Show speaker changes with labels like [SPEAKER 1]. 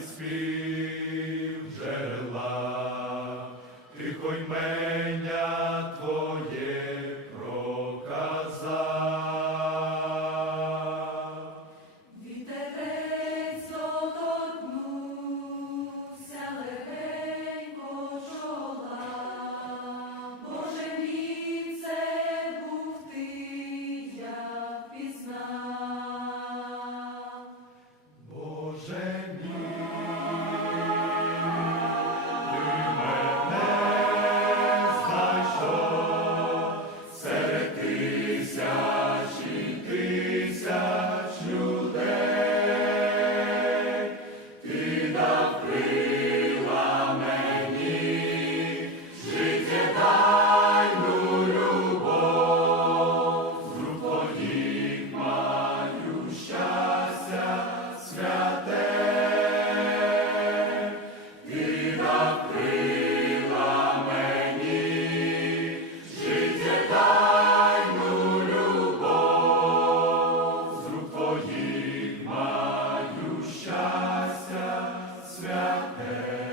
[SPEAKER 1] спів джерела, тихо ймення. Amen.